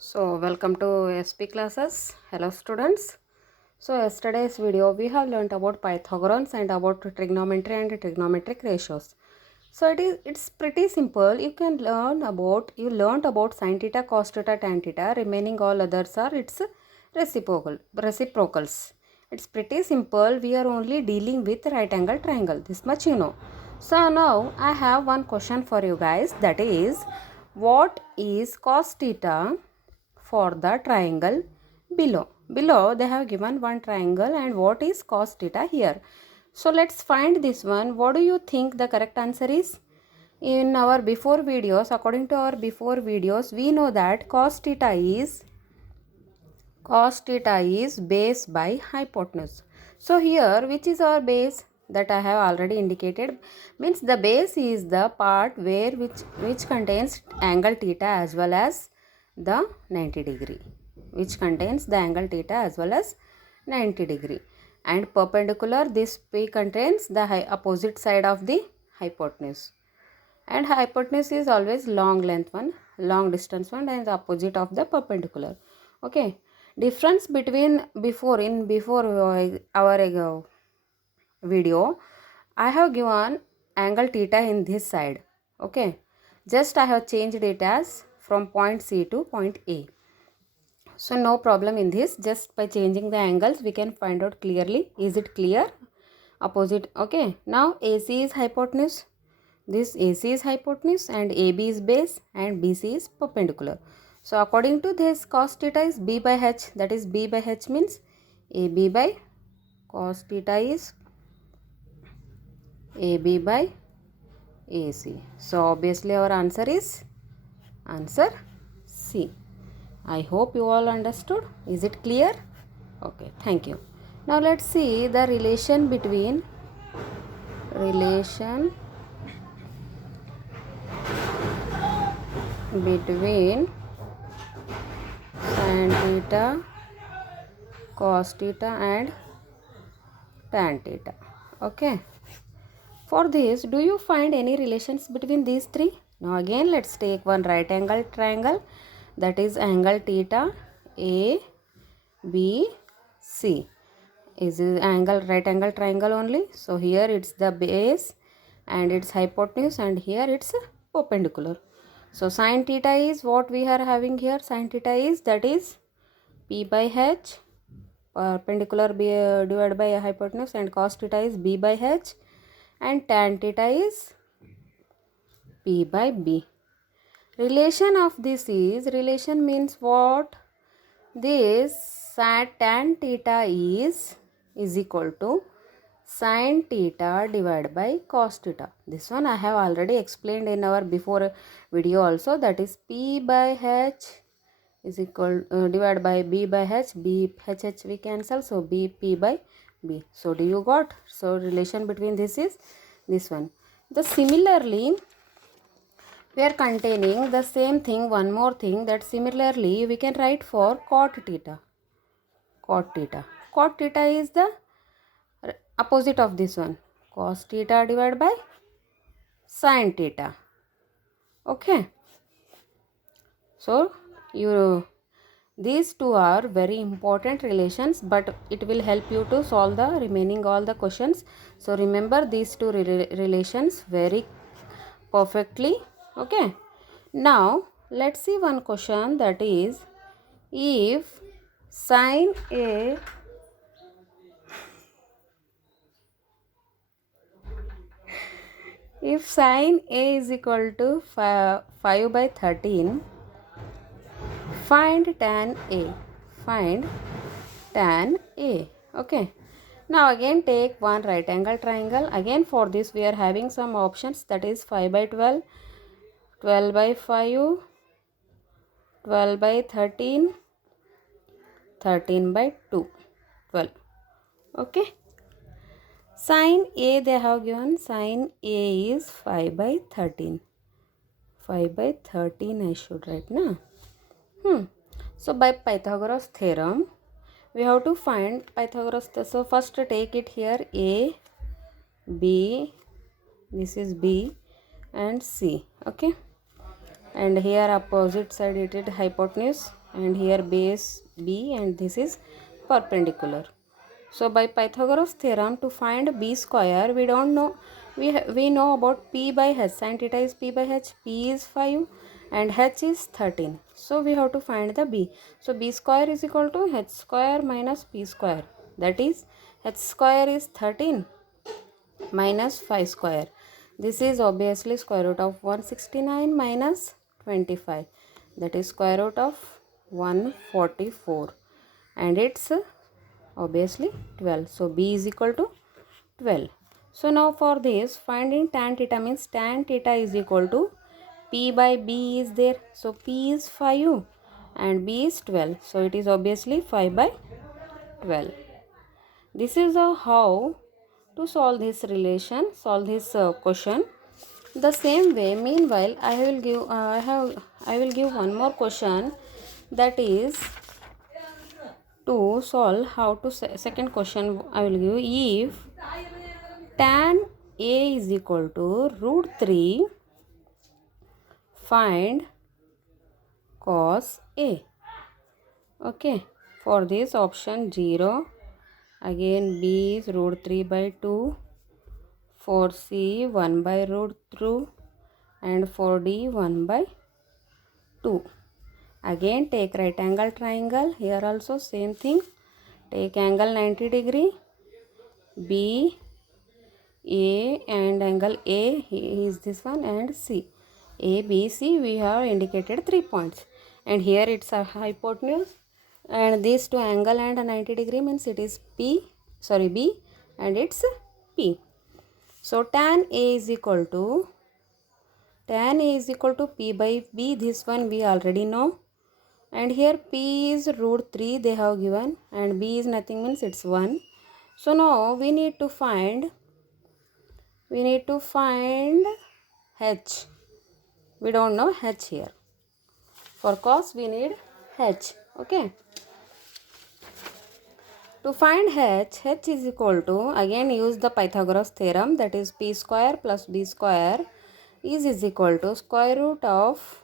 So welcome to SP classes. Hello students. So yesterday's video we have learnt about Pythagoreans and about trigonometry and trigonometric ratios. So it's pretty simple. You learnt about sin theta, cos theta, tan theta. Remaining all others are its reciprocals. It's pretty simple. We are only dealing with right angle triangle. This much you know. So now I have one question for you guys, that is, what is cos theta for the triangle below? Below they have given one triangle and what is cos theta here. So let's find this one. What do you think the correct answer is? In our before videos, according to our before videos, we know that cos theta is base by hypotenuse. So here which is our base? That I have already indicated, means the base is the part where which contains angle theta as well as the 90 degree, which contains the angle theta as well as 90 degree, and perpendicular this P contains the opposite side of the hypotenuse, and hypotenuse is always long length one, long distance one, and the opposite of the perpendicular. Okay, difference between before our video, I have given angle theta in this side. Okay, just I have changed it as from point C to point A. So no problem in this, just by changing the angles we can find out clearly. Is it clear? Opposite. Okay, now AC is hypotenuse. This AC is hypotenuse and AB is base and BC is perpendicular. So according to this, cos theta is B by H, that is B by H means AB by cos theta is AB by AC. So obviously our answer is answer C. I hope you all understood. Is it clear? Okay, thank you. Now let's see the relation between sin theta, cos theta and tan theta. Okay. For this, do you find any relations between these three? Now again let's take one right angle triangle, that is angle theta A B C. Is it angle right angle triangle only? So here it's the base and its hypotenuse, and here it's perpendicular. So sin theta is what we are having here. Sin theta is, that is P by H, perpendicular divided by hypotenuse, and cos theta is B by H, and tan theta is P by B. Relation of this is, relation means what? This tan theta is equal to sin theta divided by cos theta. This one I have already explained in our before video also, that is P by H is equal divided by B by H, B H we cancel, so B P by B. So do you got? So relation between this is this one. The similarly we are containing the same thing, one more thing, that similarly we can write for cot theta. Cot theta. Cot theta is the opposite of this one. Cos theta divided by sin theta. Okay. So these two are very important relations, but it will help you to solve the remaining all the questions. So remember these two relations very perfectly. Okay. Now let's see one question, that is, if sin A is equal to 5 by 13, find tan A. Find tan A. Okay. Now again take one right angle triangle. Again for this we are having some options, that is 5 by 12, 12 by 5, 12 by 13, 13 by 2, 12. Okay. Sin A they have given, sin A is 5 by 13. 5 by 13 I should write, na? So by Pythagoras theorem, we have to find Pythagoras. So first take it here, A, B, this is B and C. Okay. and here opposite side it is hypotenuse, and here base B, and this is perpendicular. So by Pythagoras theorem, to find b square, we don't know, we know about p by h. Sin theta is p by h, p is 5 and h is 13. So we have to find the b. So b square is equal to h square minus p square, that is h square is 13 minus 5 square. This is obviously square root of 169 minus 25, that is square root of 144, and it's obviously 12. So b is equal to 12. So now for this, finding tan theta means tan theta is equal to p by b is there. So p is 5 and b is 12. So it is obviously 5 by 12. This is how to solve this relation, solve this question. The same way, meanwhile, I will give one more question, that is to solve how to second question I will give. If tan A is equal to root 3, find cos A. Okay, for this option 0, again B is root 3 by 2, for C 1 by root 2, and for D 1 by 2. Again take right angle triangle, here also same thing, take angle 90 degree, B, A, and angle A is this one, and C. A, B, C, we have indicated 3 points, and here it's a hypotenuse, and these two angle and a 90 degree means it is B, and it's P. So tan A is equal to P by B, this one we already know, and here P is root 3 they have given, and B is nothing means it's 1. So now we need to find H. We don't know H here. For cos we need H. Okay. To find H is equal to, again use the Pythagoras theorem, that is p square plus b square is equal to square root of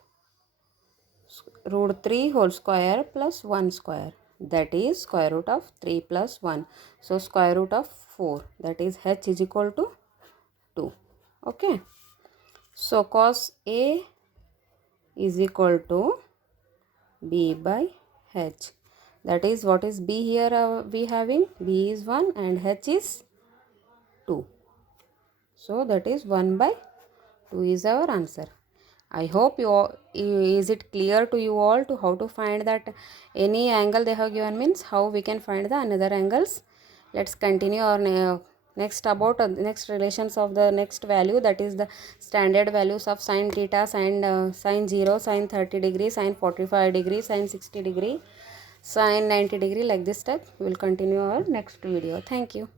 root 3 whole square plus 1 square, that is square root of 3 plus 1. So square root of 4, that is H is equal to 2. Okay. So cos A is equal to B by H. That is, what is B here we having? B is 1 and H is 2. So that is 1 by 2 is our answer. I hope is it clear to you all to how to find that any angle they have given means how we can find the another angles. Let's continue our next about next relations of the next value, that is the standard values of sin theta, sin 0, sin 30 degree, sin 45 degree, sin 60 degree, sin 90 degree, like this type. We will continue our next video. Thank you.